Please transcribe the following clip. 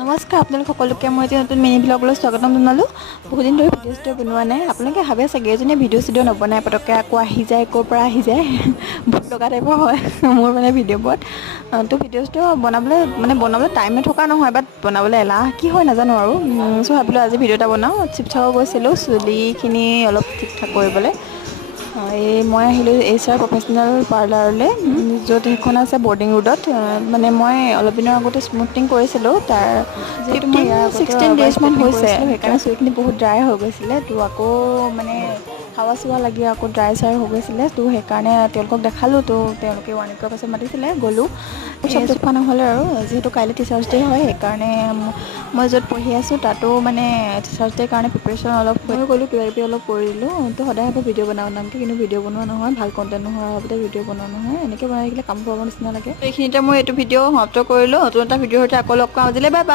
নমস্কাৰ আপোনালোক সকলোকে মই এতিয়া নতুন মিনি ব্লগলৈ স্বাগতম জনালোঁ। বহুত দিন ধৰি ভিডিঅ' চিডিঅ' বনোৱা নাই। আপোনালোকে ভাবে চাগে এজনীয়ে ভিডিঅ' চিডিঅ' নবনায়, পটককৈ আকৌ আহি যায়, ক'ৰ পৰা আহি যায় ভূত লগা টাইপৰ হয় মোৰ মানে ভিডিঅ'বোৰত। তো ভিডিঅ' চিডিঅ' বনাবলৈ টাইমে থকা নহয়, বাট বনাবলৈ এলাহ কি হয় নাজানো আৰু। চ' ভাবিলোঁ আজি ভিডিঅ' এটা বনাওঁ। শিৱসাগৰ গৈছিলোঁ চুলিখিনি অলপ ঠিক ঠাক কৰিবলৈ। মই আহিলোঁ এইচ আৰ প্ৰফেচনেল পাৰ্লাৰলৈ, য'ত সেইখন আছে বৰ্ডিং ৰোডত। মানে মই অলপ দিনৰ আগতে স্মুথনিং কৰিছিলোঁ। তাৰ যিহেতু মই ইয়াৰ আগতে 16 ডেইজমান হৈছে, সেইকাৰণে চুলিখিনি বহুত ড্ৰাই হৈ গৈছিলে। তো আকৌ মানে হাৱা চাৱা লাগি আকৌ ড্ৰাই চাই হৈ গৈছিলে। তো সেইকাৰণে তেওঁলোকক দেখালোঁ। তো তেওঁলোকে 1 উইকৰ পাছত মাতিছিলে, গ'লোঁ। চব দেখুওৱা নহ'লে আৰু যিহেতু কাইলৈ টিচাৰ্ছ ডে' হয়, সেইকাৰণে মই য'ত পঢ়ি আছোঁ তাতো মানে টিচাৰ্ছ ডে'ৰ কাৰণে প্ৰিপেৰেশ্যন অলপ ময়ো গ'লোঁ, কিবাকিবি অলপ কৰিলোঁ। তো সদায় ভাবোঁ ভিডিঅ' বনাওঁ কিন্তু ভিডিঅ' বনোৱা নহয়, ভাল কণ্টেণ্ট নোহোৱাৰ বাবতে ভিডিঅ' বনোৱা নহয়। এনেকৈ বনাই থাকিলে কাম কৰাবৰ নিচিনা লাগে। এইখিনিতে মই এইটো ভিডিঅ' সমাপ্ত কৰিলোঁ। নতুন এটা ভিডিঅ'ৰ সৈতে আকৌ লগ পাম। আজিলৈ বাই বাই।